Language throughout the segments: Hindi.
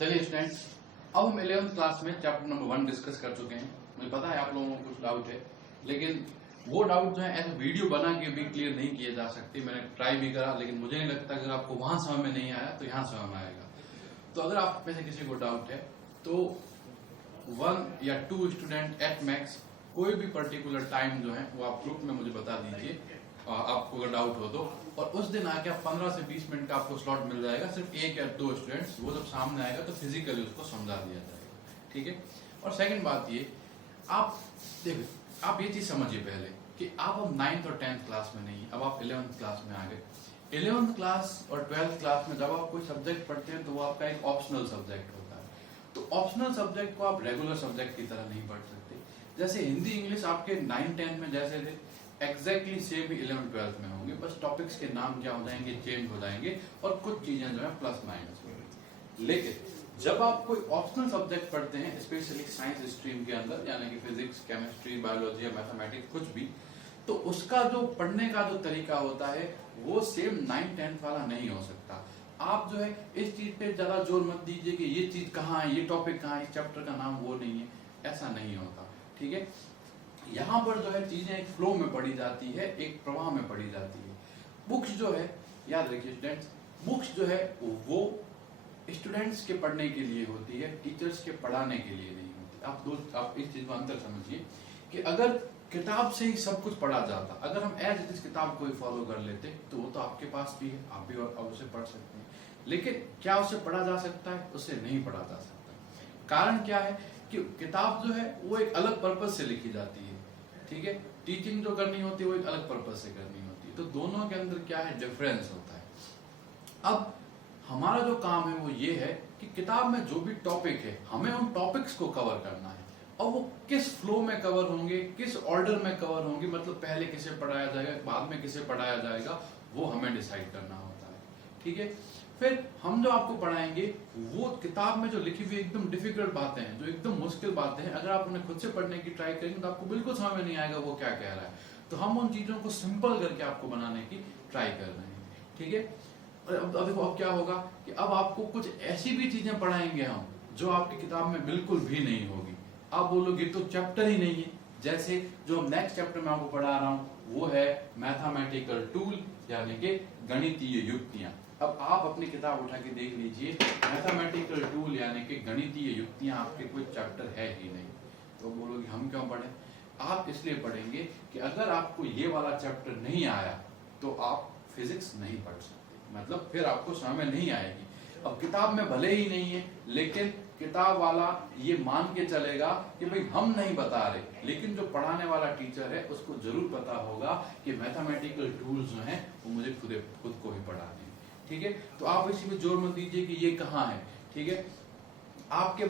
चलिए स्टूडेंट्स, अब हम 11th क्लास में चैप्टर नंबर 1 डिस्कस कर चुके हैं। मुझे पता है आप लोगों को कुछ डाउट है, लेकिन वो डाउट जो है ऐसे वीडियो बना के भी क्लियर नहीं किए जा सकते। मैंने ट्राई भी करा, लेकिन मुझे नहीं लगता अगर आपको वहां समझ में नहीं आया तो यहाँ समझ में आएगा। तो अगर आप में से किसी को डाउट है तो 1 या 2 स्टूडेंट एट मैक्स कोई भी पर्टिकुलर टाइम जो है वो आप ग्रुप में मुझे बता दीजिए, आपको अगर डाउट हो तो। और उस दिन आके आप 15 से 20 मिनट का आपको स्लॉट मिल जाएगा, सिर्फ 1 या 2 स्टूडेंट्स। वो जब सामने आएगा तो फिजिकली उसको समझा दिया जाएगा, ठीक है। और सेकंड बात ये, आप देखो, आप ये चीज समझिए पहले कि आप अब 9th और 10th क्लास में नहीं, अब आप 11th क्लास में आ गए। 11th क्लास और 12th क्लास में जब आप कोई सब्जेक्ट पढ़ते हैं तो वो आपका एक ऑप्शनल सब्जेक्ट होता है। तो ऑप्शनल सब्जेक्ट को आप रेगुलर सब्जेक्ट की तरह नहीं पढ़ सकते। जैसे हिंदी इंग्लिश आपके 9-10 में जैसे थे, एग्जैक्टली सेम ही 11th-12th में होंगे, बस टॉपिक्स के नाम क्या हो जाएंगे, चेंज हो जाएंगे, और कुछ चीजें जो है प्लस माइनस होंगी। लेकिन जब आप कोई ऑप्शनल सब्जेक्ट पढ़ते हैं, स्पेशली साइंस स्ट्रीम के अंदर, यानी कि फिजिक्स, केमिस्ट्री, बायोलॉजी या मैथमेटिक्स कुछ भी, तो उसका जो पढ़ने का जो तरीका होता है वो सेम 9-10th वाला नहीं हो सकता। आप जो है इस चीज पे ज्यादा जोर मत दीजिए कि ये चीज कहाँ है, ये टॉपिक कहाँ है, इस चैप्टर का नाम वो नहीं है, ऐसा नहीं होता, ठीक है। यहाँ पर जो है चीजें एक फ्लो में पढ़ी जाती है, एक प्रवाह में पढ़ी जाती है। बुक्स जो है, याद रखिए स्टूडेंट्स, बुक्स जो है वो स्टूडेंट्स के पढ़ने के लिए होती है, टीचर्स के पढ़ाने के लिए नहीं होती। आप इस चीज को अंतर समझिए कि अगर किताब से ही सब कुछ पढ़ा जाता, अगर हम एज इस किताब को ही फॉलो कर लेते तो वो तो आपके पास भी है, आप भी और उसे पढ़ सकते हैं। लेकिन क्या उसे पढ़ा जा सकता है? उसे नहीं पढ़ा जा सकता। कारण क्या है कि किताब जो है वो एक अलग पर्पज से लिखी जाती है, ठीक है। टीचिंग जो करनी होती है वो एक अलग पर्पज से करनी होती है। तो दोनों के अंदर क्या है, डिफरेंस होता है। अब हमारा जो काम है वो ये है कि किताब में जो भी टॉपिक है हमें उन टॉपिक्स को कवर करना है, और वो किस फ्लो में कवर होंगे, किस ऑर्डर में कवर होंगे, मतलब पहले किसे पढ़ाया जाएगा, बाद में किसे पढ़ाया जाएगा, वो हमें डिसाइड करना होता है, ठीक है। फिर हम जो आपको पढ़ाएंगे वो किताब में जो लिखी हुई एकदम डिफिकल्ट बातें हैं, जो एकदम मुश्किल बातें हैं, अगर आप उन्हें खुद से पढ़ने की ट्राई करेंगे तो आपको बिल्कुल समझ में नहीं आएगा वो क्या कह रहा है। तो हम उन चीजों को सिंपल करके आपको बनाने की ट्राई कर रहे हैं, ठीक है। अब देखो, अब क्या होगा कि अब आपको कुछ ऐसी भी चीजें पढ़ाएंगे हम जो आपकी किताब में बिल्कुल भी नहीं होगी। आप बोलोगे तो चैप्टर ही नहीं है। जैसे जो नेक्स्ट चैप्टर में आपको पढ़ा रहा हूं वो है मैथमेटिकल टूल, यानी कि गणितीय युक्तियां। अब आप अपनी किताब उठा के देख लीजिए, मैथमेटिकल टूल यानी कि गणितीय युक्तियां आपके कोई चैप्टर है ही नहीं। तो बोलोगे हम क्यों पढ़े? आप इसलिए पढ़ेंगे कि अगर आपको ये वाला चैप्टर नहीं आया तो आप फिजिक्स नहीं पढ़ सकते, मतलब फिर आपको समझ में नहीं आएगी। अब किताब में भले ही नहीं है, लेकिन किताब वाला ये मान के चलेगा कि भाई हम नहीं बता रहे, लेकिन जो पढ़ाने वाला टीचर है उसको जरूर पता होगा कि मैथमेटिकल टूल्स जो हैं वो मुझे खुद को ही पढ़ाने हैं, ठीक है। तो आप इसी में जोर मत दीजिए कि ये कहाँ है, ठीक है। आपके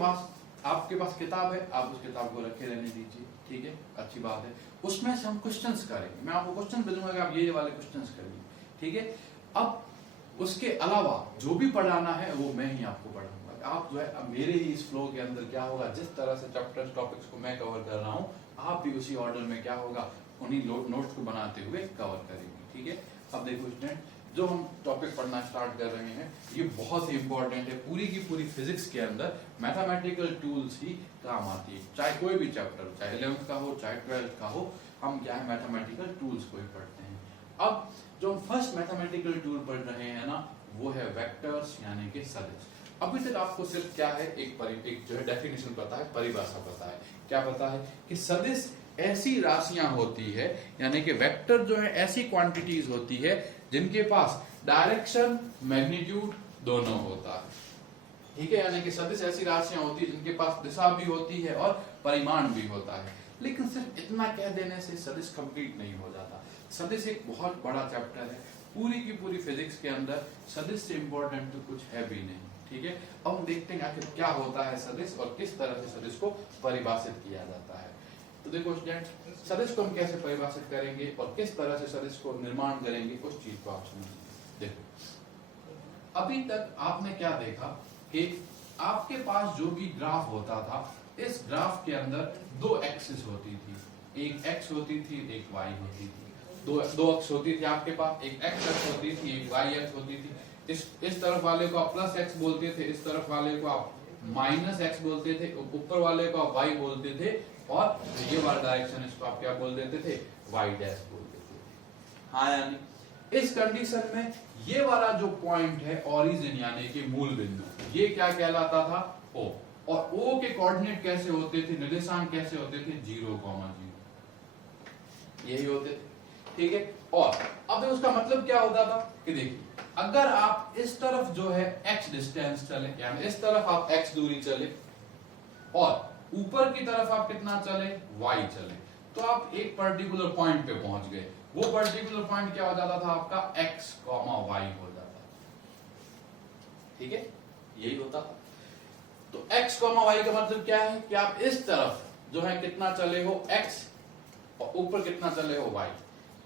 पास किताब है, आप उस किताब को रखे रहने दीजिए, ठीक है, अच्छी बात है। उसमें से हम क्वेश्चंस करेंगे, मैं आपको क्वेश्चन भेजूंगा कि आप ये वाले क्वेश्चंस करिए, ठीक है। अब उसके अलावा जो भी पढ़ाना है वो मैं ही आपको पढ़ाऊंगा। आप जो है अब मेरे ही इस फ्लो के अंदर क्या होगा, जिस तरह से चैप्टर्स टॉपिक्स को मैं कवर कर रहा हूँ, आप भी उसी ऑर्डर में क्या होगा, उन्हीं नोट्स को बनाते हुए कवर करेंगे, ठीक है। अब देखो स्टूडेंट, जो हम टॉपिक पढ़ना स्टार्ट कर रहे हैं ये बहुत ही इंपॉर्टेंट है। पूरी की पूरी फिजिक्स के अंदर मैथमेटिकल टूल्स ही काम आती है, चाहे कोई भी चैप्टर, चाहे 11th का हो चाहे 12th का हो, हम क्या है मैथमेटिकल टूल्स को ही पढ़ते हैं। अब जो फर्स्ट मैथमेटिकल टूल पढ़ रहे हैं ना, वो है वेक्टर्स यानी कि सदिश। अभी तक आपको सिर्फ क्या है, एक जो है डेफिनेशन पता है, परिभाषा पता है। क्या पता है कि सदिश ऐसी राशियां होती है, यानी कि वेक्टर जो है ऐसी क्वांटिटीज होती है जिनके पास डायरेक्शन, मैग्नीट्यूड दोनों होता है, ठीक है। यानी कि सदिश ऐसी राशियां होती है जिनके पास दिशा भी होती है और परिमाण भी होता है। लेकिन सिर्फ इतना कह देने से सदिश कंप्लीट नहीं हो जाता। सदिश एक बहुत बड़ा चैप्टर है, पूरी की पूरी फिजिक्स के अंदर सदिश से इंपॉर्टेंट तो कुछ है भी नहीं, ठीक है। अब हम देखते हैं आखिर क्या होता है सदिश और किस तरह से सदिश को परिभाषित किया जाता है। तो देखो स्टूडेंट्स, सदिश को हम कैसे परिभाषित करेंगे और किस तरह से सदिश को निर्माण करेंगे, उस चीज को आप समझिए। देखो, अभी तक आपने क्या देखा कि आपके पास जो भी ग्राफ होता था, इस ग्राफ के अंदर 2 एक्सिस होती थी, एक एक्स होती थी, एक वाई होती थी। दो अक्ष होती थी आपके पास, एक एक्स अक्ष होती थी, एक वाई अक्ष होती थी। इस तरफ वाले को आप प्लस एक्स बोलते थे, इस तरफ वाले को आप माइनस एक्स बोलते थे, ऊपर वाले को आप वाई बोलते थे, और ये वाला डायरेक्शन इसको आप क्या बोल देते थे, वाई डैश बोलते थे। हाँ यानी इस कंडीशन में ये वाला जो पॉइंट है ओरिजिन यानी कि मूल बिंदु, ये क्या कहलाता था, ओ। और ओ के कोऑर्डिनेट कैसे होते थे, निर्देशांक कैसे होते थे, 0,0 यही होते थे, ठीक है। और अब उसका मतलब क्या होता था कि देखिए, अगर आप इस तरफ जो है x डिस्टेंस चले, यानी इस तरफ आप x दूरी चले, और ऊपर की तरफ आप कितना चले, y चले, तो आप एक पर्टिकुलर पॉइंट पे पहुंच गए। वो पर्टिकुलर पॉइंट क्या हो जाता था आपका, x, y हो जाता, ठीक है, यही होता था। तो x, y का मतलब क्या है कि आप इस तरफ जो है कितना चले हो x, और ऊपर कितना चले हो y।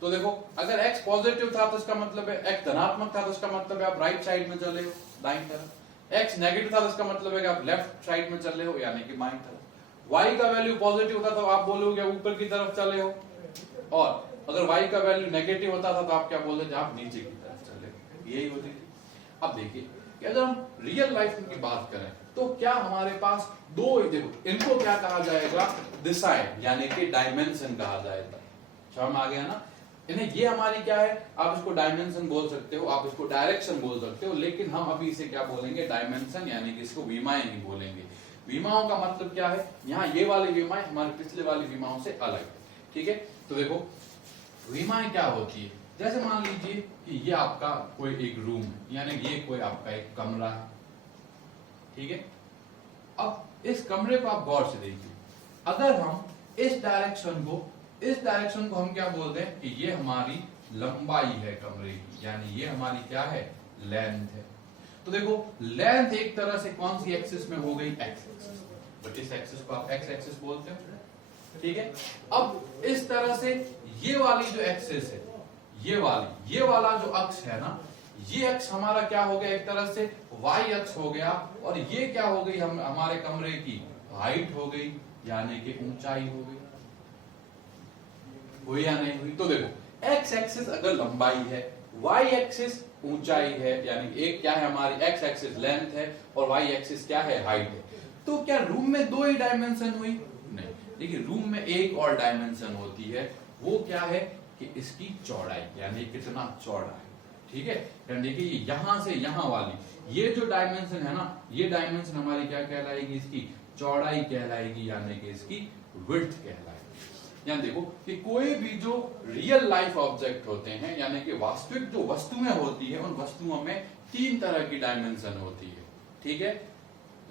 तो देखो, अगर x पॉजिटिव था तो इसका मतलब है, x धनात्मक था तो इसका मतलब है आप राइट साइड में चले हो, दाईं तरफ। x नेगेटिव था तो इसका मतलब है कि आप लेफ्ट साइड में चले हो, यानी कि बाईं तरफ। y का वैल्यू पॉजिटिव था तो आप बोलोगे ऊपर की तरफ चले हो, और अगर y का वैल्यू नेगेटिव होता था तो आप क्या बोलते थे, आप नीचे की तरफ चले हो, यही होती थी। अब देखिए कि अगर हम रियल लाइफ की बात करें तो क्या हमारे पास दो, देखो इनको क्या कहा जाएगा, दिशाएं, यानी कि डायमेंशन कहा जाएगा। समझ आ गया ना, इन्हें ये हमारी क्या है, आप इसको डायमेंशन बोल सकते हो, आप इसको डायरेक्शन बोल सकते हो, लेकिन हम अभी इसे क्या बोलेंगे, डायमेंशन, यानी कि इसको विमाएं ही बोलेंगे। विमाओं का मतलब क्या है, यहाँ ये वाली विमाएं हमारे पिछले वाली विमाओं से अलग है, ठीक है। तो देखो विमाएं क्या होती है, जैसे मान लीजिए कि ये आपका कोई एक रूम है, यानी ये कोई आपका एक कमरा है, ठीक है। अब इस कमरे को आप गौर से देखिए, अगर हम इस डायरेक्शन को हम क्या बोलते हैं कि ये हमारी लंबाई है कमरे की, यानी ये हमारी क्या है, लेंथ है। तो देखो लेंथ एक तरह से कौन सी एक्सिस में हो गई, एक्स एक्सिस, तो इस एक्सिस को आप एक्स एक्सिस बोलते हैं, ठीक है। अब इस तरह से ये वाली जो एक्सिस है, ये वाला जो अक्ष है ना, ये अक्ष हमारा क्या हो गया, एक तरह से वाई अक्ष हो गया, और ये क्या हो गई, हम हमारे कमरे की हाइट हो गई, यानी कि ऊंचाई हो गई, हुई या नहीं हुई। तो देखो एक्स एक्सिस अगर लंबाई है, वाई एक्सिस ऊंचाई है, यानी एक क्या है हमारी, एक्स एक्सिस लेंथ है और वाई एक्सिस क्या है, हाइट है। तो क्या रूम में दो ही डायमेंशन हुई, नहीं। देखिए रूम में एक और डायमेंशन होती है, वो क्या है कि इसकी चौड़ाई, यानी कितना चौड़ा है, ठीक है। यानी कि यहां से यहां वाली ये जो डायमेंशन है ना, ये डायमेंशन हमारी क्या कहलाएगी, इसकी चौड़ाई कहलाएगी, यानी कि इसकी विड्थ कहलाएगी। यानी देखो कि कोई भी जो रियल लाइफ ऑब्जेक्ट होते हैं, यानी कि वास्तविक जो वस्तुएं होती है, उन वस्तुओं में तीन तरह की डायमेंशन होती है, ठीक है।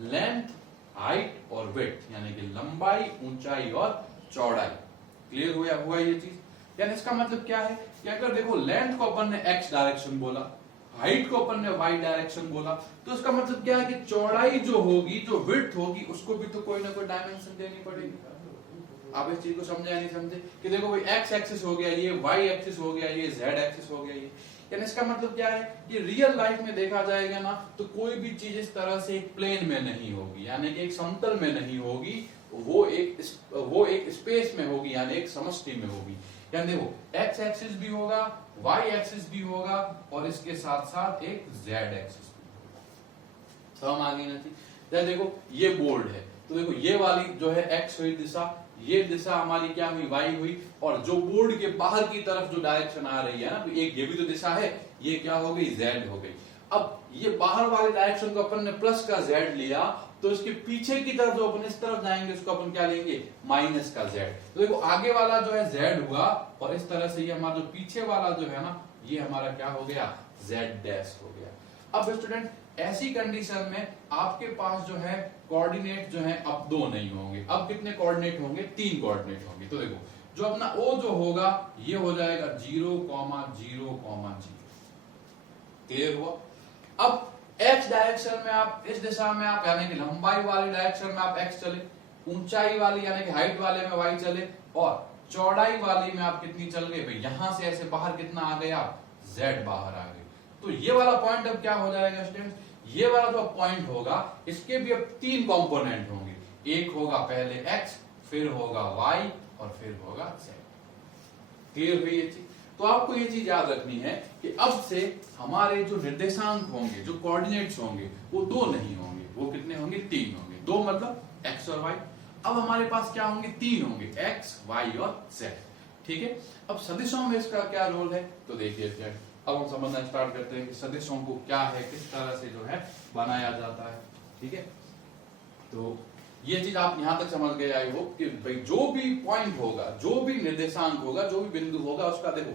लेंथ, हाइट और विड्थ, यानी कि लंबाई, ऊंचाई और चौड़ाई। क्लियर हुआ ये चीज। यानी इसका मतलब क्या है कि अगर देखो लेंथ को अपन ने एक्स डायरेक्शन बोला, हाइट को अपन ने वाई डायरेक्शन बोला, तो इसका मतलब क्या है कि चौड़ाई जो होगी, जो विड्थ होगी, उसको भी तो कोई ना कोई डायमेंशन देनी पड़ेगी। आप इस चीज को समझे या नहीं समझे कि देखो भाई एक्स एक्सिस हो गया, ये वाई एक्सिस हो गया, ये जेड एक्सिस हो गया, ये यानी इसका मतलब क्या है कि रियल लाइफ में देखा जाएगा ना, तो कोई भी चीज इस तरह से एक प्लेन में नहीं होगी, यानी कि एक समतल में नहीं होगी, वो एक स्पेस में होगी, यानी एक समष्टि में होगी। यानी देखो एक्स एक्सिस भी होगा, वाई एक्सिस भी होगा, और इसके साथ साथ एक जेड एक्सिस भी होगा। समझ आ गई ना चीज। जैसे देखो ये बोर्ड है, तो देखो ये वाली जो है एक्स हुई दिशा, ये दिशा हमारी क्या हुई, वाई हुई, और जो बोर्ड के बाहर की तरफ जो डायरेक्शन आ रही है ना, तो एक ये भी तो दिशा है, ये क्या हो गई, जेड हो गई। अब ये बाहर वाले डायरेक्शन को अपन ने प्लस का जेड लिया, तो इसके पीछे की तरफ जो अपन इस तरफ जाएंगे उसको अपन क्या लेंगे, माइनस का जेड। तो देखो आगे वाला जो है जेड हुआ, और इस तरह से ये हमारा जो पीछे वाला जो है ना, ये हमारा क्या हो गया, जेड डैश हो गया। अब स्टूडेंट ऐसी कंडीशन में आपके पास जो है कोऑर्डिनेट जो है अब दो नहीं होंगे, अब कितने कोऑर्डिनेट होंगे, तीन कोऑर्डिनेट होंगे। तो देखो जो अपना ओ जो होगा ये हो जाएगा 0, 0, 0। क्लियर हुआ। अब एक्स डायरेक्शन में आप, इस दिशा में आप, यानी कि लंबाई वाली डायरेक्शन में आप एक्स चले, ऊंचाई वाली यानी कि हाइट वाले में वाई चले, और चौड़ाई वाली में आप कितनी चल गए भाई, यहां से ऐसे बाहर कितना आ गया, जेड बाहर आ गए। तो ये वाला पॉइंट अब क्या हो जाएगा स्टूडेंट्स, ये वाला जो पॉइंट होगा इसके भी अब तीन कंपोनेंट होंगे, एक होगा पहले x, फिर होगा y और फिर होगा z। क्लियर हुई ये चीज। तो आपको ये चीज याद रखनी है कि अब से हमारे जो निर्देशांक होंगे, जो कोऑर्डिनेट्स होंगे, वो 2 नहीं होंगे, वो कितने होंगे? 3 होंगे। 2 मतलब x और y। अब हमारे पास क्या होंगे? 3 होंगे, x, y और z। ठीक है। अब सदिशों में इसका क्या रोल है, तो देखिए क्या, अब हम समझना स्टार्ट करते हैं कि सदिशों को क्या है, किस तरह से जो है बनाया जाता है। ठीक है, तो ये चीज आप यहां तक समझ गए आई हो कि भाई जो भी पॉइंट होगा, जो भी निर्देशांक होगा, जो भी बिंदु होगा, उसका देखो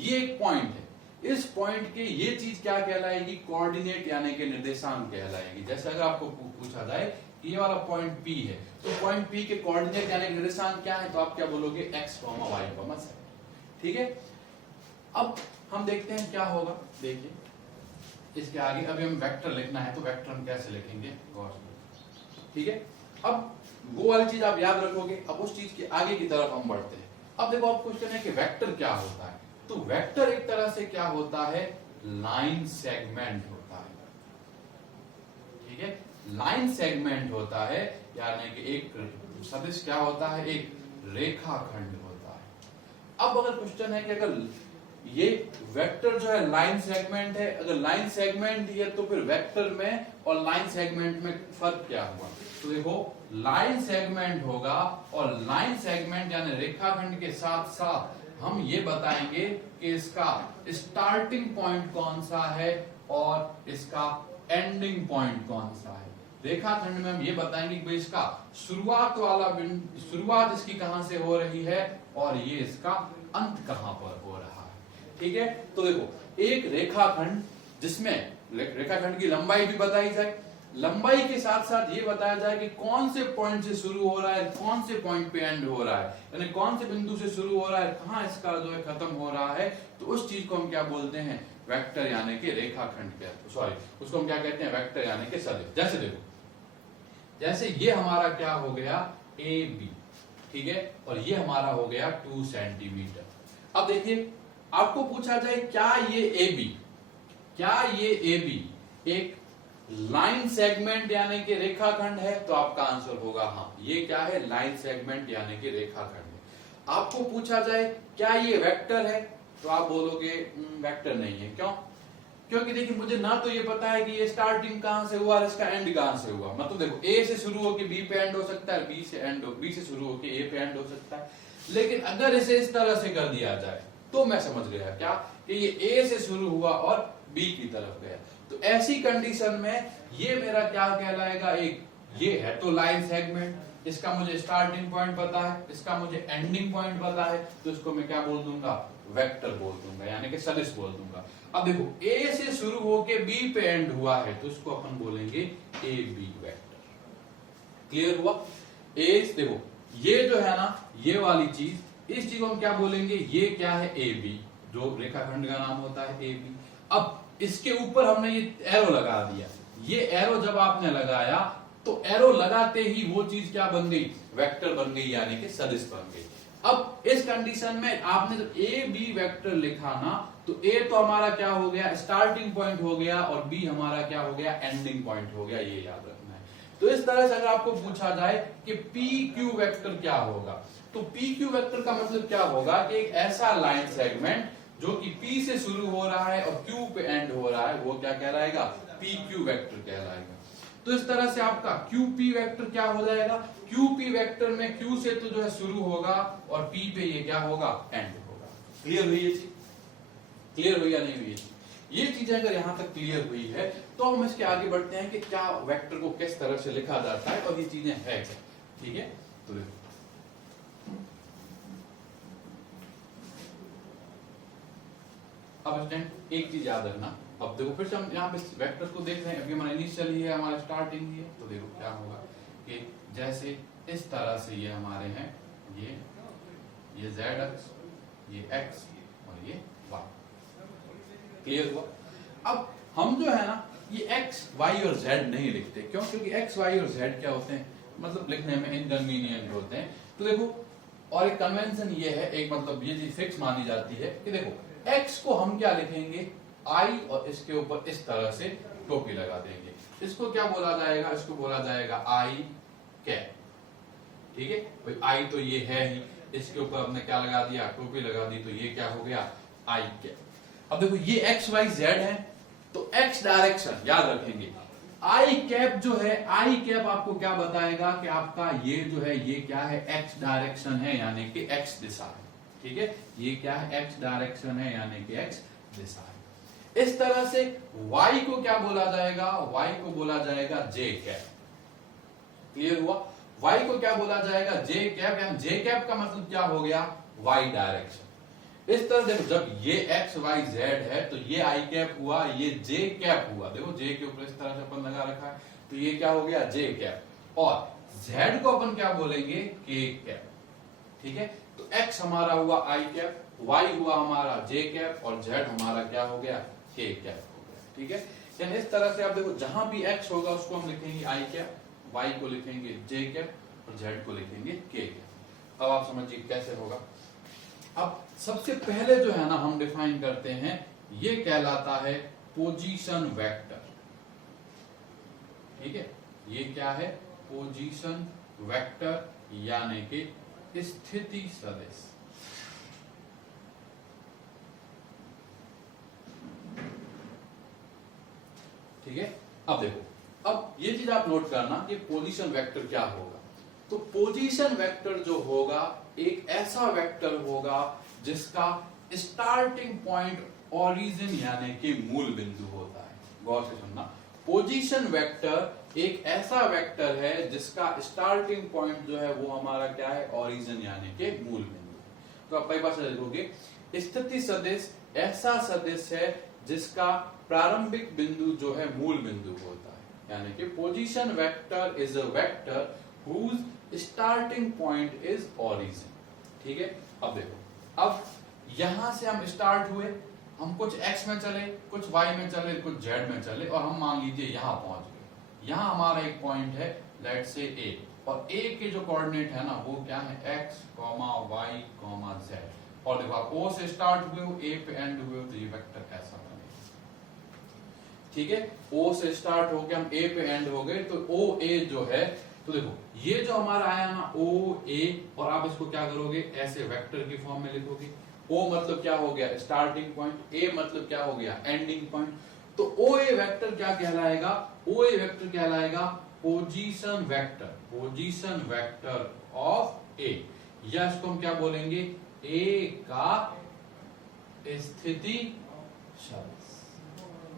ये एक पॉइंट है, इस पॉइंट के ये चीज क्या कहलाएगी? कोऑर्डिनेट यानी कि निर्देशांक कहलाएगी। जैसे अगर आपको पूछा जाए कि ये वाला पॉइंट P है, तो पॉइंट P के कोऑर्डिनेट यानी निर्देशांक क्या है, तो आप क्या बोलोगे? x, y, z। ठीक है। अब हम देखते हैं क्या होगा। देखिए इसके आगे अभी हम वेक्टर लिखना है, तो वेक्टर हम कैसे लिखेंगे? गौर से। ठीक है। अब वो वाली चीज आप याद रखोगे। अब उस चीज के आगे की तरफ हम बढ़ते हैं। अब देखो आप क्वेश्चन है कि वेक्टर क्या होता है, तो वेक्टर एक तरह से क्या होता है? लाइन सेगमेंट होता है। ठीक है, लाइन सेगमेंट होता है, यानी कि एक सदिश क्या होता है? एक रेखाखंड होता है। अब अगर क्वेश्चन है कि अगर ये वेक्टर जो है लाइन सेगमेंट है, अगर लाइन सेगमेंट है तो फिर वेक्टर में और लाइन सेगमेंट में फर्क क्या हुआ? तो देखो लाइन सेगमेंट होगा, और लाइन सेगमेंट यानी रेखाखंड के साथ साथ हम ये बताएंगे कि इसका स्टार्टिंग पॉइंट कौन सा है और इसका एंडिंग पॉइंट कौन सा है। रेखाखंड में हम ये बताएंगे कि इसका शुरुआत वाला बिंदु, शुरुआत इसकी कहां से हो रही है और ये इसका अंत कहां पर हो रहा है। ठीक है, तो देखो एक रेखाखंड जिसमें रेखाखंड की लंबाई भी बताई जाए, लंबाई के साथ साथ ये बताया जाए कि कौन से पॉइंट से शुरू हो रहा है, कौन से पॉइंट पे एंड हो रहा है, यानी कौन से बिंदु से शुरू हो रहा है, कहां इसका जो है खत्म हो रहा है, तो उस चीज को हम क्या बोलते हैं? वेक्टर यानी कि रेखाखंड कहते, सॉरी उसको हम क्या कहते हैं? वेक्टर यानी कि सदिश। जैसे देखो, जैसे ये हमारा क्या हो गया? A B. ठीक है, और ये हमारा हो गया 2 सेंटीमीटर। अब देखिए आपको पूछा जाए क्या ये ए बी, क्या ये ए बी एक लाइन सेगमेंट यानी कि रेखाखंड है, तो आपका आंसर होगा हाँ, ये क्या है? लाइन सेगमेंट यानी कि रेखाखंड है। आपको पूछा जाए क्या ये वेक्टर है, तो आप बोलोगे वेक्टर नहीं है। क्यों? क्योंकि देखिए मुझे ना तो ये पता है कि ये स्टार्टिंग कहां से हुआ और इसका एंड कहां से हुआ। मतलब देखो ए से शुरू होकर बी पे एंड हो सकता है, बी से शुरू होकर ए पे एंड हो सकता है। लेकिन अगर इसे इस तरह से कर दिया जाए तो मैं समझ गया क्या कि ये ए से शुरू हुआ और बी की तरफ गया। तो ऐसी कंडीशन में ये मेरा क्या कहलाएगा? एक ये है तो लाइन सेगमेंट, इसका मुझे स्टार्टिंग पॉइंट पता है, इसका मुझे एंडिंग पॉइंट पता है, तो इसको मैं क्या बोल दूंगा? वेक्टर बोल दूंगा, यानी कि सदिश बोल दूंगा। अब देखो ए से शुरू होके बी पे एंड हुआ है, तो इसको अपन बोलेंगे ए बी वेक्टर। क्लियर हुआ? ए देखो ये जो है ना, ये वाली चीज, इस चीज को हम क्या बोलेंगे? ये क्या है? ए बी, जो रेखाखंड का नाम होता है ए बी। अब इसके ऊपर हमने ये एरो लगा दिया, ये एरो जब आपने लगाया तो एरो लगाते ही वो चीज क्या बन गई? वेक्टर बन गई, यानी कि सदिश बन गई। अब इस कंडीशन में आपने जब ए बी वेक्टर लिखा ना, तो ए तो हमारा क्या हो गया? स्टार्टिंग पॉइंट हो गया, और बी हमारा क्या हो गया? एंडिंग पॉइंट हो गया। ये याद रखना है। तो इस तरह से अगर आपको पूछा जाए कि पी क्यू वेक्टर क्या होगा, तो पी क्यू वेक्टर का मतलब क्या होगा कि एक ऐसा लाइन सेगमेंट जो कि P से शुरू हो रहा है और Q पे एंड हो रहा है, वो क्या कहलाएगा? PQ वेक्टर कहलाएगा। तो इस तरह से आपका QP वेक्टर क्या हो जाएगा? QP वेक्टर में Q से तो जो है शुरू होगा और P पे ये क्या होगा? एंड होगा। क्लियर हुई ये चीज? क्लियर हुई या नहीं हुई? ये चीजें अगर यहां तक क्लियर हुई है तो हम इसके आगे बढ़ते हैं कि क्या वेक्टर को किस तरह से लिखा जाता है और ये चीजें है क्या। ठीक है, तो देखो अब स्टूडेंट एक चीज याद रखना। अब देखो फिर से हम यहाँ पे वेक्टर्स को देख रहे हैं, अभी हमारा इनिशियल ही है, हमारा स्टार्टिंग ही है। तो देखो क्या होगा कि जैसे इस तरह से ये हमारे हैं, ये z अक्ष, ये x और ये y। क्लियर हुआ? अब हम जो है ना ये x, y और z नहीं लिखते। क्यों? क्योंकि x, y और z क्या होते हैं? मतलब लिखने में इनकन्वीनियंट होते हैं। तो देखो और एक कन्वेंशन ये है, एक मतलब ये चीज फिक्स मानी जाती है कि देखो x को हम क्या लिखेंगे? I, और इसके ऊपर इस तरह से टोपी लगा देंगे। इसको क्या बोला जाएगा? इसको बोला जाएगा I कैप। ठीक है भाई, I तो ये है ही, इसके ऊपर हमने क्या लगा दिया? टोपी लगा दी, तो ये क्या हो गया? आई कैप। अब देखो ये एक्स वाई जेड है, तो एक्स डायरेक्शन याद रखेंगे, आई कैप जो है, आई कैप आपको क्या बताएगा कि आपका ये जो है ये क्या है, एक्स डायरेक्शन है, यानी कि एक्स दिशा है। ठीक है, ये क्या है, एक्स डायरेक्शन है, यानी कि एक्स दिशा है। इस तरह से वाई को क्या बोला जाएगा, वाई को बोला जाएगा जे कैप। क्लियर हुआ? वाई को क्या बोला जाएगा, जे कैप। जे कैप का मतलब क्या हो गया, वाई डायरेक्शन। इस तरह देखो, जब ये एक्स वाई जेड है तो ये आई कैप हुआ, ये जे कैप हुआ। देखो जे के ऊपर इस तरह से अपन लगा रखा है, तो ये क्या हो गया, जे कैप। और जेड को अपन क्या बोलेंगे, के कैप। ठीक है, तो एक्स हमारा हुआ आई कैप, वाई हुआ हमारा जे कैप, और जेड हमारा क्या हो गया, के कैप हो गया। ठीक है, यानी इस तरह से आप देखो, जहां भी एक्स होगा उसको हम लिखेंगे आई कैप, वाई को लिखेंगे जे कैप, और जेड को लिखेंगे के कैप। अब आप समझिए कैसे होगा। अब सबसे पहले जो है ना हम डिफाइन करते हैं, ये कहलाता है पोजीशन वेक्टर। ठीक है, ये क्या है, पोजीशन वेक्टर, यानी कि स्थिति सदिश। ठीक है, अब देखो, अब ये चीज आप नोट करना कि पोजीशन वेक्टर क्या होगा। तो पोजीशन वेक्टर जो होगा, एक ऐसा वेक्टर होगा जिसका स्टार्टिंग पॉइंट ओरिजिन यानी कि मूल बिंदु होता है। गौर से सुनना, पोजीशन वेक्टर एक ऐसा वेक्टर है जिसका स्टार्टिंग पॉइंट जो है वो हमारा क्या है, ओरिजिन यानी कि मूल बिंदु। तो आप पहली बार से देखोगे, स्थिति सदिश ऐसा सदिश है जिसका प्रारंभिक बिंदु जो है मूल बिंदु होता है, यानी कि position vector is a vector whose starting point is origin। ठीक है, अब देखो, अब यहां से हम स्टार्ट हुए, हम कुछ x में चले, कुछ y में चले, कुछ z में चले, और हम मान लीजिए यहां पहुंच गए। यहां हमारा एक पॉइंट है, लेट से a, और a के जो कोऑर्डिनेट है ना वो क्या है, x, y, z। और देखो आप o से स्टार्ट हुए हो, a पे एंड हुए हो, तो ये वेक्टर ऐसा बनेगा। ठीक है, o से स्टार्ट होके हम a पे एंड हो गए, तो o a जो है, तो देखो ये जो हमारा आया ना ओ ए, और आप इसको क्या करोगे, ऐसे वेक्टर की फॉर्म में लिखोगे। ओ मतलब क्या हो गया, स्टार्टिंग पॉइंट, ए मतलब क्या हो गया, एंडिंग पॉइंट। तो ओ ए वेक्टर क्या कहलाएगा, ओ ए वेक्टर कहलाएगा position vector, position vector of A, या इसको हम क्या बोलेंगे, ए का स्थिति सदिश।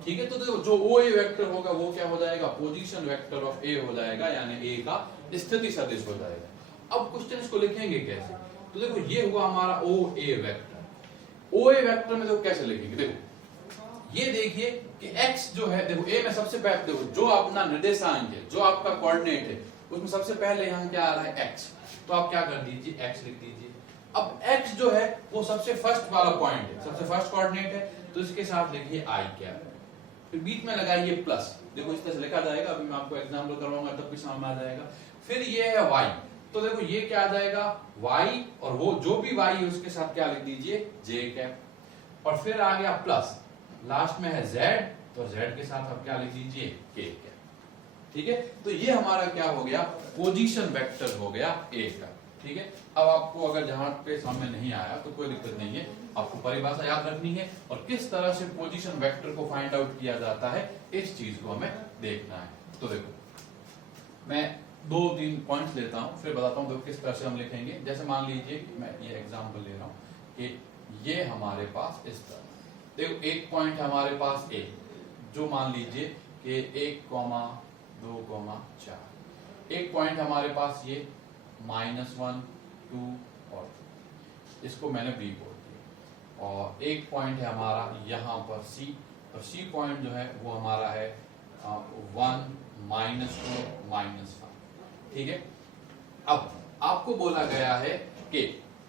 ठीक है, तो देखो जो ओ ए वेक्टर होगा वो क्या हो जाएगा, पोजीशन वेक्टर ऑफ ए हो जाएगा, यानी ए का स्थिति सदिश हो जाएगा। अब क्वेश्चन इसको लिखेंगे कैसे, तो देखो ये हुआ हमारा ओ A vector. O A vector में देखो कैसे लिखेंगे, देखो ये देखिए कि x जो है, देखो a में सबसे पहले देखो जो अपना निर्देशांक है, जो आपका कोऑर्डिनेट है, उसमें सबसे पहले यहाँ क्या आ रहा है, x। तो आप क्या कर दीजिए, x लिख दीजिए। अब x जो है वो सबसे फर्स्ट वाला पॉइंट है, सबसे फर्स्ट कोऑर्डिनेट है, तो इसके साथ लिखिए आई कैप, फिर बीच में लगाइए प्लस। देखो इस तरह से लिखा जाएगा, अभी मैं आपको एग्जांपल करवाऊंगा तब भी समझ में आ जाएगा। फिर ये है y, तो देखो ये क्या आ जाएगा y, और वो जो भी y है उसके साथ क्या लिख दीजिए, j कैप। और फिर आ गया प्लस, लास्ट में है z, तो z के साथ आप क्या लिख दीजिए, k कैप। ठीक है, तो ये हमारा क्या हो गया, पोजीशन वेक्टर हो गया a का। ठीक है, अब आपको अगर जहां पे सामने नहीं आया तो कोई दिक्कत नहीं है, आपको परिभाषा याद रखनी है और किस तरह से पोजीशन वेक्टर को फाइंड आउट किया जाता है, इस चीज को हमें देखना है। तो देखो मैं 2-3 पॉइंट्स लेता हूं, फिर बताता हूं किस तरह से हम लिखेंगे। जैसे मान लीजिए कि मैं ये एग्जांपल ले रहा हूं कि ये हमारे पास इस तरह, देखो एक पॉइंट हमारे पास ए, जो मान लीजिए कि 1, 2, 4, एक पॉइंट हमारे पास ये -1, 2 और 3, इसको मैंने बी बोल दिया। और एक पॉइंट है हमारा यहाँ पर सी, और सी पॉइंट जो है वो हमारा है 1, -2, -5। ठीक है, अब आपको बोला गया है कि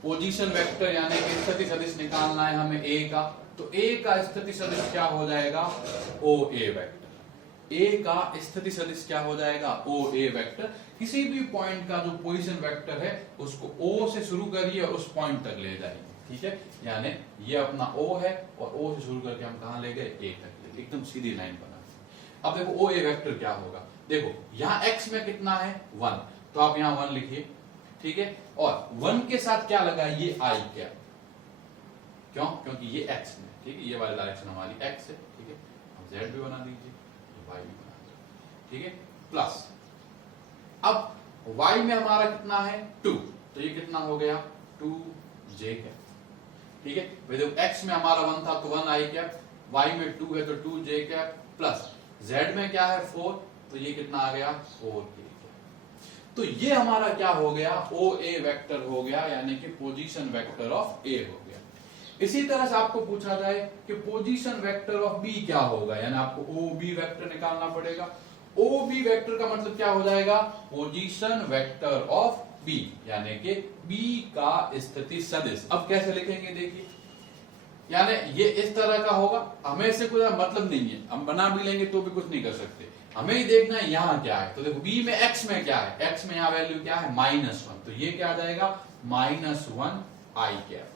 पोजीशन वेक्टर यानी कि स्थिति सदिश निकालना है हमें ए का, तो ए का स्थिति सदिश क्या हो जाएगा, ओ ए वेक्टर। ए का स्थिति सदिश क्या हो जाएगा, ओ ए वेक्टर। किसी भी पॉइंट का जो पोजीशन वेक्टर है उसको ओ से शुरू करिए और उस पॉइंट तक ले जाइए। ठीक है, यानी ये अपना ओ है और ओ से शुरू करके हम कहां ले गए, ए तक ले गए, एकदम सीधी लाइन बना। अब देखो ओ ए वेक्टर क्या होगा, देखो यहाँ x में कितना है, 1, तो आप यहाँ 1 लिखिए। ठीक है, और 1 के साथ क्या लगाइए, आई कैप। क्यों? क्योंकि ये x में, ठीक है, ये वाली डायरेक्शन हमारी x है, ठीक है, अब z भी बना दीजिए, y भी बना दीजिए, ठीक है, प्लस अब y में हमारा कितना है 2, तो ये कितना हो गया 2j कैप, ठीक है, भाई देखो x में हमारा 1 था तो 1 i कैप, y में 2 है तो 2j कैप, प्लस z में क्या है 4, तो ये कितना आ गया 4k। तो ये हमारा क्या हो गया OA वेक्टर हो गया, यानी कि पोजीशन वेक्टर ऑफ A हो गया। इसी तरह से आपको पूछा जाए कि पोजीशन वेक्टर ऑफ B क्या होगा, यानी आपको OB वेक्टर निकालना पड़ेगा। OB वेक्टर का मतलब क्या हो जाएगा पोजीशन वेक्टर ऑफ B, यानी कि B का स्थिति सदिश। अब कैसे लिखेंगे देखिए, यानी ये इस तरह का होगा, हमें से कोई मतलब नहीं है, हम बना भी लेंगे तो भी कुछ नहीं कर सकते, हमें ही देखना है यहाँ क्या है। तो देखो B में x में क्या है, x में यहाँ वैल्यू क्या है -1, तो ये क्या आ जाएगा -1 i कैप,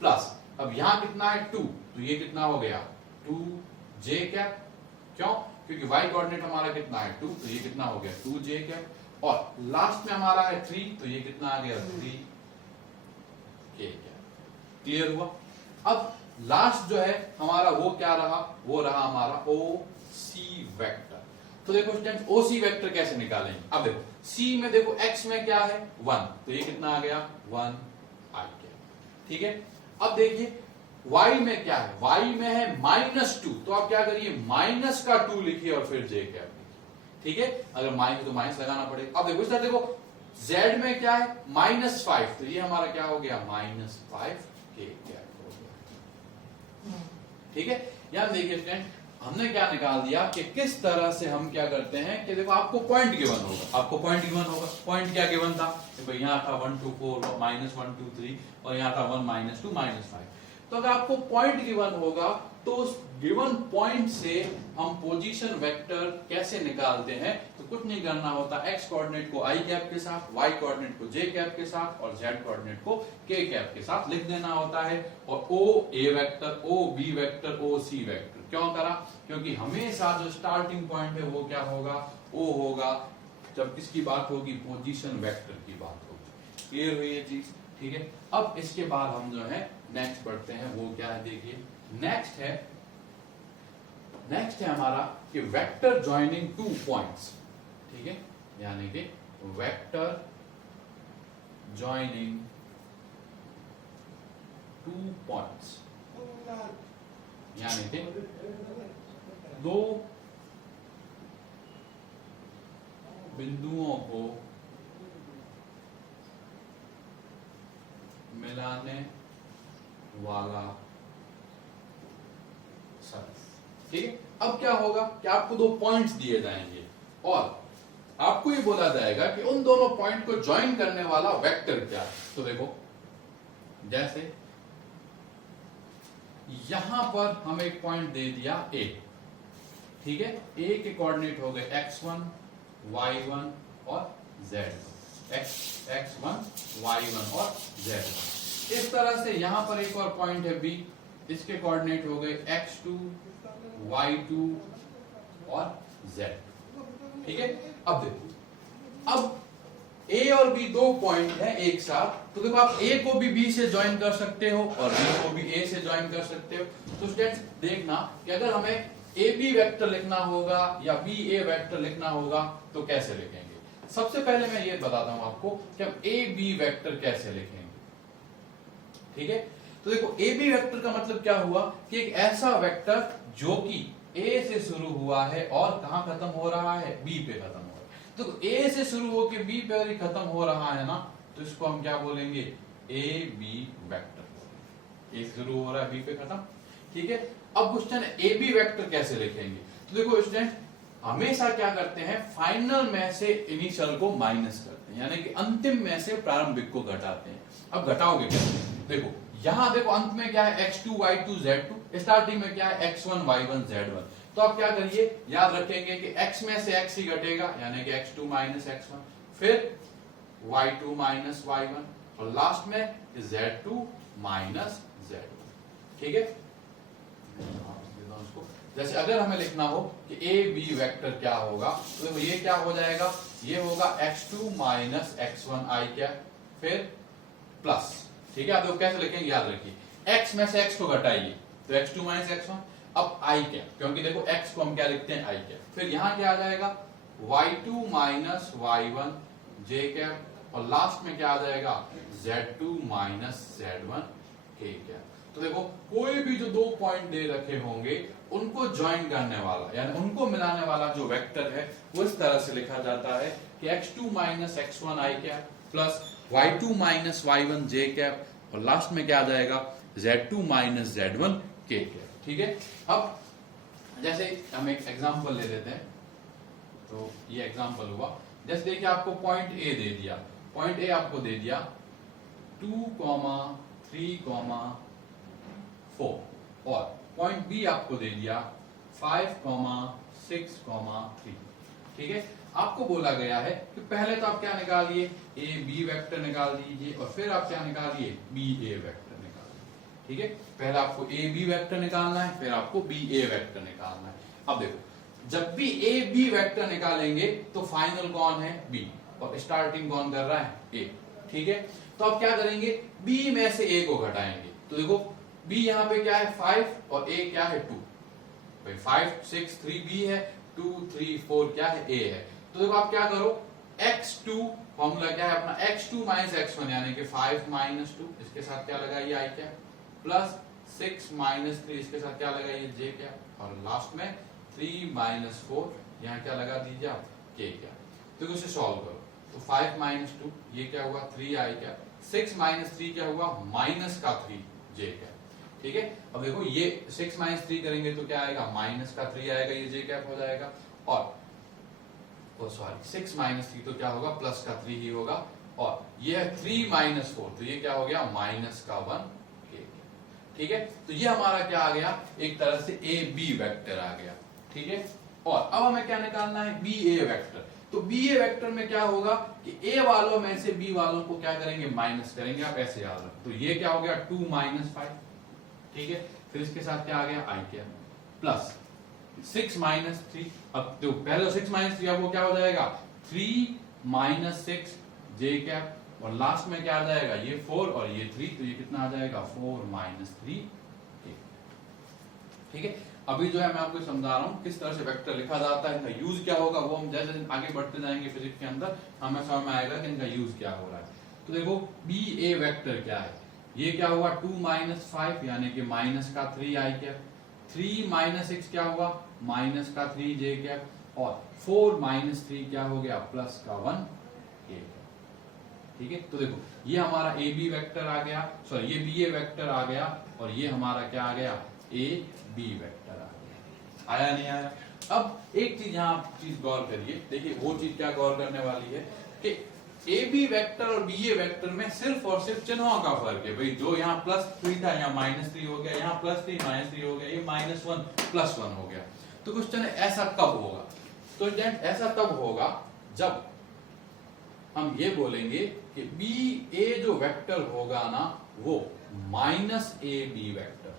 प्लस अब यहाँ कितना है 2, तो ये कितना हो गया 2j कैप, क्यों? क्योंकि y कोऑर्डिनेट हमारा कितना है 2, तो ये कितना हो गया 2j कैप, और लास्ट में हमारा है 3, तो ये कितना आ गया 3k कैप। क्लियर हुआ? अब लास्ट जो है हमारा वो क्या रहा, वो रहा हमारा OC वेक्टर। तो देखो स्टूडेंट OC वेक्टर कैसे निकालेंगे, अब देखो C में देखो x में क्या है 1, तो ये कितना आ गया 1 i कैप, ठीक है। अब देखिए y में क्या है, y में है -2, तो आप क्या करिए माइनस का 2 लिखिए और फिर j कैप लिखिए, ठीक है, अगर माइनस तो माइनस लगाना पड़ेगा। अब देखो इस तरह देखो z में क्या है -5, तो ये हमारा क्या हो गया -5k कैप हो गया, ठीक है। यहां देखिए स्टूडेंट हमने क्या निकाल दिया कि किस तरह से हम क्या करते हैं कि देखो आपको पॉइंट गिवन होगा, आपको पॉइंट गिवन होगा, पॉइंट क्या गिवन था, देखो यहाँ था 1 2 4 -1 2 3 और यहाँ था 1 -2 -5। तो अगर आपको पॉइंट गिवन होगा तो उस गिवन पॉइंट से हम पोजीशन वेक्टर कैसे निकालते हैं, तो कुछ नहीं करना होता, x कोऑर्डिनेट को i कैप के साथ, y कोऑर्डिनेट को j कैप के साथ और z कोऑर्डिनेट को k कैप के साथ लिख देना होता है। और OA vector, OB vector, OC vector क्यों करा, क्योंकि हमेशा जो स्टार्टिंग पॉइंट है वो क्या होगा, वो होगा जब किसकी बात होगी, पोजीशन वेक्टर की बात होगी। क्लियर हुई ये चीज, ठीक है। अब इसके बाद हम जो है नेक्स्ट पढ़ते हैं, वो क्या है देखिए, नेक्स्ट है हमारा कि वेक्टर जॉइनिंग 2 पॉइंट्स, ठीक है, यानी कि वेक्टर जॉइनिंग 2 पॉइंट्स, यानी कि 2 बिंदुओं को मिलाने वाला सदिश, ठीक है। अब क्या होगा कि आपको 2 पॉइंट्स दिए जाएंगे और आपको ये बोला जाएगा कि उन दोनों पॉइंट को ज्वाइन करने वाला वेक्टर क्या है। तो देखो जैसे यहां पर हम एक पॉइंट दे दिया A, ठीक है, A के कोऑर्डिनेट हो गए x1 y1 और z1, x1 y1 और z1। इस तरह से यहां पर एक और पॉइंट है B, इसके कोऑर्डिनेट हो गए x2 y2 और z, ठीक है। अब देखो, अब A और B 2 पॉइंट है एक साथ, तो देखो आप A को भी B से ज्वाइन कर सकते हो और B को भी A से ज्वाइन कर सकते हो। तो स्टूडेंट्स देखना कि अगर हमें AB वेक्टर लिखना होगा या BA वेक्टर लिखना होगा तो कैसे लिखेंगे। सबसे पहले मैं ये बताता हूं आपको कि हम AB वेक्टर कैसे लिखेंगे, ठीक है। तो देखो AB वेक्टर का मतलब क्या हुआ कि एक ऐसा वेक्टर जो कि A से शुरू हुआ है और कहां खत्म हो रहा है, B पे खत्म हो रहा है। तो A से शुरू होकर B पे अगर खत्म हो रहा है ना, तो इसको हम क्या बोलेंगे, AB वेक्टर। A से शुरू हो रहा है B पे खत्म, ठीक है। अब क्वेश्चन है AB वेक्टर कैसे लिखेंगे। तो देखो स्टूडेंट हमेशा क्या करते हैं, फाइनल में से इनिशियल को माइनस करते हैं, यानी कि अंतिम में से प्रारंभिक को घटाते हैं। अब घटाओगे कैसे, देखो यहां देखो अंत में क्या है x2 y2 z2, स्टार्टिंग में क्या है x1 y1 z1। तो आप क्या करिए, याद रखेंगे कि x में से x ही घटेगा, यानी कि x2 माइनस x1, फिर y2 माइनस y1 और लास्ट में z2 माइनस z1, ठीक है। जैसे अगर हमें लिखना हो कि ए बी वेक्टर क्या होगा, तो देखो ये क्या हो जाएगा, ये होगा x2 माइनस x1 i क्या, फिर प्लस, ठीक है। आप लोग कैसे लिखेंगे याद रखिए, x में से x को घटाइए तो x2 माइनस x1। अब i कैप, क्योंकि देखो x को हम क्या लिखते हैं i कैप, फिर यहां क्या आ जाएगा y2 minus y1 j cap, और लास्ट में क्या आ जाएगा z2 minus z1 k cap. तो देखो कोई भी जो दो पॉइंट दे रखे होंगे उनको ज्वाइन करने वाला यानी उनको मिलाने वाला जो वेक्टर है वो इस तरह से लिखा जाता है कि x2 minus x1 i cap plus y2 minus y1 j cap, और लास्ट में क्या आ जाएगा z2 minus z1 k cap. ठीक है, अब जैसे हम एक एग्जांपल ले लेते हैं, तो ये एग्जांपल हुआ, जैसे देखिए आपको पॉइंट ए दे दिया, पॉइंट ए आपको दे दिया 2, 3, 4, और पॉइंट बी आपको दे दिया 5, 6, 3। ठीक है, आपको बोला गया है कि पहले तो आप क्या निकालिए ए बी वेक्टर निकाल दीजिए, और फिर आप क्या निकालिए बी ए वेक्टर निकालिए। ठीक है, पहले आपको ए बी वेक्टर निकालना है, फिर आपको बी ए वेक्टर निकालना है। अब देखो जब भी ए बी वेक्टर निकालेंगे तो फाइनल कौन है बी, और स्टार्टिंग कौन कर रहा है ए। ठीक है, तो अब क्या करेंगे बी में से ए को घटाएंगे, तो देखो बी यहाँ पे क्या है 5 और ए क्या है 2, भाई 5, 6, 3 बी है, 2, 3, 4 क्या है ए है। तो देखो आप क्या करो x2 फॉर्मूला क्या है अपना x2 माइनस x1 यानी कि 5 माइनस 2, इसके साथ क्या लगाइए i क्या, प्लस 6 माइनस 3 इसके साथ क्या लगाइए j क्या, और लास्ट में 3 माइनस 4 यहाँ क्या लगा दीजिए आप k क्या। तो इसे सॉल्व करो तो 5 माइनस 2 ये क्या हुआ 3i क्या, 6 माइनस 3 क्या हुआ माइनस का 3j क्या। ठीक है, अब देखो ये 6 माइनस 3 करेंगे तो क्या आएगा माइनस का 3 आएगा, ये j कैप हो जाएगा, और सॉरी 6 माइनस 3 तो क्या होगा प्लस का 3 ही होगा, और ये है 3 माइनस 4 तो ये क्या हो गया माइनस का 1 k। ठीक है, तो ये हमारा क्या आ गया एक तरह से ए बी वेक्टर आ गया। ठीक है, और अब हमें क्या निकालना है बी ए वेक्टर। तो बी ए वेक्टर में क्या होगा कि ए वालों में से बी वालों को क्या करेंगे माइनस करेंगे, आप ऐसे याद रखो। तो ये क्या हो गया 2 माइनस 5। ठीक है, फिर इसके साथ क्या आ गया आई क्या, प्लस 6 माइनस 3, अब तो पहले 6 माइनस 3 वो क्या हो जाएगा 3 माइनस 6 j कैप, और लास्ट में क्या आ जाएगा ये 4 और ये 3, तो ये कितना आ जाएगा 4 माइनस 3 k। ठीक है, अभी जो है मैं आपको समझा रहा हूँ किस तरह से वेक्टर लिखा जाता है, इनका यूज क्या होगा वो हम जैसे आगे बढ़ते जाएंगे फिजिक्स के अंदर हमें समझ में आएगा कि इनका यूज क्या हो रहा है। तो देखो बी ए वेक्टर क्या है, ये क्या हुआ 2 माइनस 5 यानी कि माइनस का 3 आई कैप, 3 माइनस 6 क्या हुआ माइनस का 3 j कैप, और 4 माइनस 3 क्या हो गया प्लस का 1 k। ठीक है, तो देखो ये हमारा ए बी वेक्टर आ गया, सॉरी ये बी ए वेक्टर आ गया, और ये हमारा क्या आ गया ए बी वेक्टर आ गया। आया नहीं आया? अब एक चीज यहाँ चीज गौर करिए, देखिए वो चीज क्या गौर करने वाली है कि ए बी वेक्टर और बी ए वेक्टर में सिर्फ और सिर्फ चिन्हों का फर्क है। भाई जो यहाँ प्लस 3 था यहाँ माइनस 3 हो गया, यहाँ प्लस 3 माइनस 3 हो गया, ये माइनस 1 प्लस 1 हो गया। तो क्वेश्चन है ऐसा कब होगा, तो ऐसा तब होगा जब हम ये बोलेंगे कि बी ए जो वेक्टर होगा ना वो माइनस ए बी वेक्टर।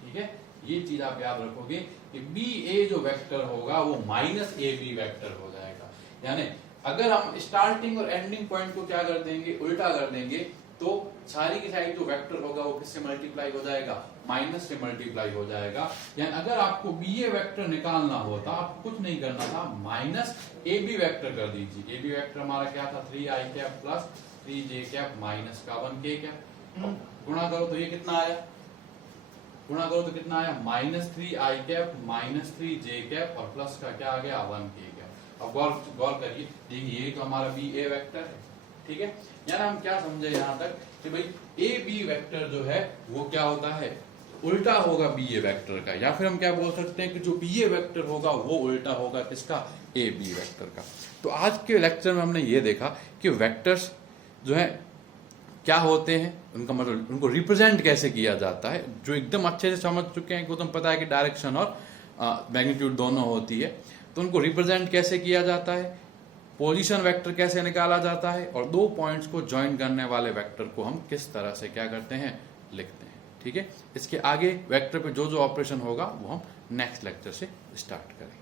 ठीक है, ये चीज आप याद रखोगे कि बी ए जो वेक्टर होगा वो माइनस ए बी वेक्टर हो जाएगा। यानी अगर हम स्टार्टिंग और एंडिंग पॉइंट को क्या कर देंगे उल्टा कर देंगे तो सारी की सारी जो वेक्टर होगा वो किससे मल्टीप्लाई हो जाएगा माइनस से मल्टीप्लाई हो जाएगा। यानी अगर आपको बी ए वेक्टर निकालना होता आपको कुछ नहीं करना था, माइनस ए बी वेक्टर कर दीजिए। ए बी वेक्टर हमारा क्या था 3 आई कैप प्लस 3 जे कैप माइनस का 1 के कैप। गुणा करो तो ये कितना आया, गुणा करो तो कितना आया माइनस 3 आई कैप माइनस 3 जे कैप और प्लस का क्या आ गया 1 के कैप। अब गौर करिए, देखिए ये तो हमारा बी ए वेक्टर है। ठीक है, यानी हम क्या समझे यहाँ तक कि भाई ए बी वेक्टर जो है वो क्या होता है उल्टा होगा बी ए वेक्टर का, या फिर हम क्या बोल सकते हैं कि जो बी ए वेक्टर होगा वो उल्टा होगा किसका ए बी वेक्टर का। तो आज के लेक्चर में हमने ये देखा कि वेक्टर्स जो है क्या होते हैं, उनका मतलब उनको रिप्रेजेंट कैसे किया जाता है, जो एकदम अच्छे से समझ चुके हैं कि तुम पता है कि डायरेक्शन और मैग्नीट्यूड दोनों होती है, तो उनको रिप्रेजेंट कैसे किया जाता है, पोजीशन वेक्टर कैसे निकाला जाता है, और दो पॉइंट्स को ज्वाइन करने वाले वेक्टर को हम किस तरह से क्या करते हैं लिखते हैं। ठीक है, इसके आगे वेक्टर पे जो जो ऑपरेशन होगा वो हम नेक्स्ट लेक्चर से स्टार्ट करेंगे।